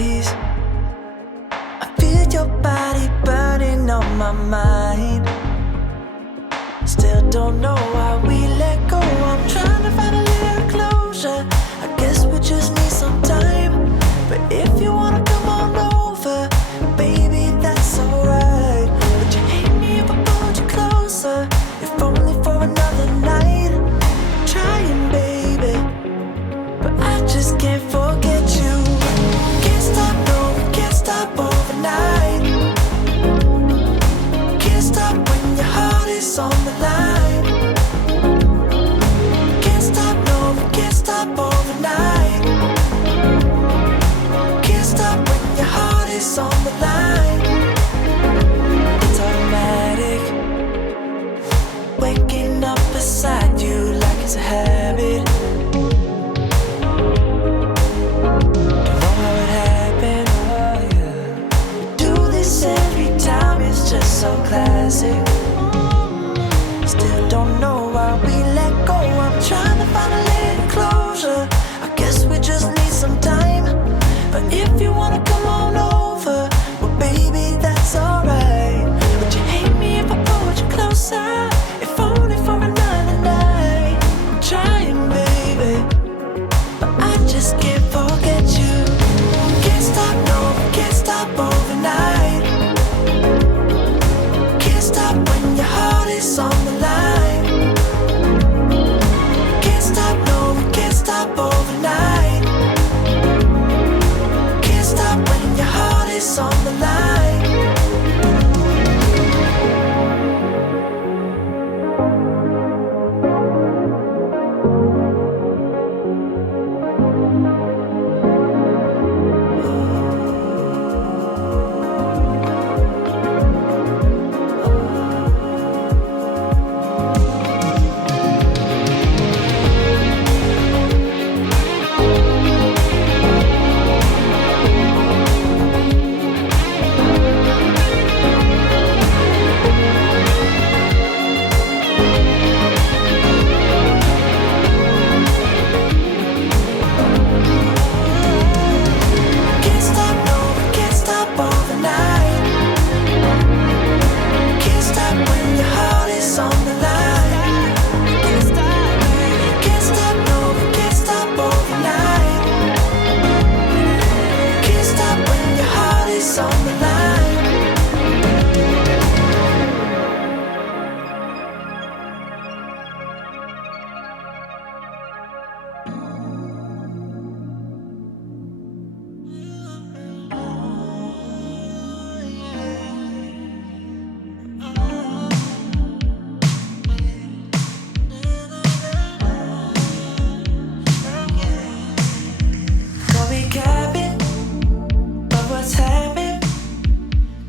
bodies. I feel your body burning on my mind. Still don't know why we let go. I'm trying to find a little closure. I guess we just need some time. But if you wanna come on over, baby, that's alright. Would you hate me if I pulled you closer? If only for another night. I'm trying, baby, but I just can't forget you. Can't stop, no, we can't stop overnight. Can't stop when your heart is on the line. Can't stop, no, we can't stop overnight. Can't stop when your heart is on the line. It's automatic, waking up beside you like it's a habit. Don't know how it happened, oh yeah. We do this every time, it's just so classic. Still don't know why we let go. I'm trying to find a little closure. I guess we just need some time. But if you wanna come on over, well baby, that's alright. Would you hate me if I pulled you closer? If only for another night. I'm trying, baby, but I just can't forget you. Can't stop, no, we can't stop overnight. Can't stop when your heart is on the line. Can't stop, no, we can't stop overnight. Can't stop when your heart is on the line. Can't stop, no, we can't stop overnight. Can't stop when your heart is on the line. Can't stop, no, we can't stop overnight. Can't stop when your heart is on the line. Call me cabin, but what's happened?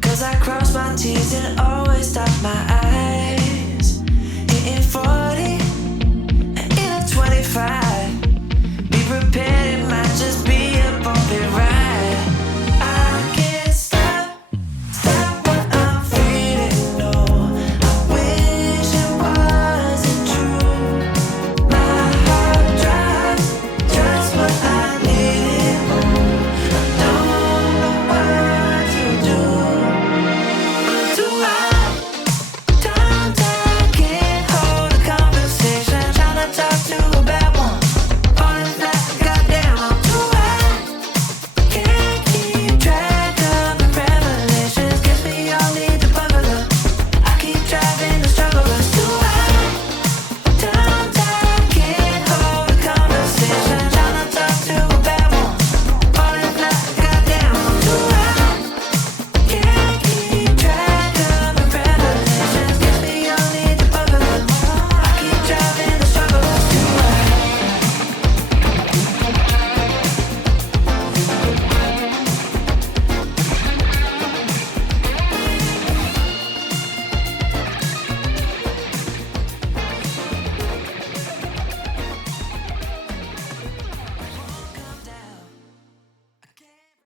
'Cause I cross my T's and always dot my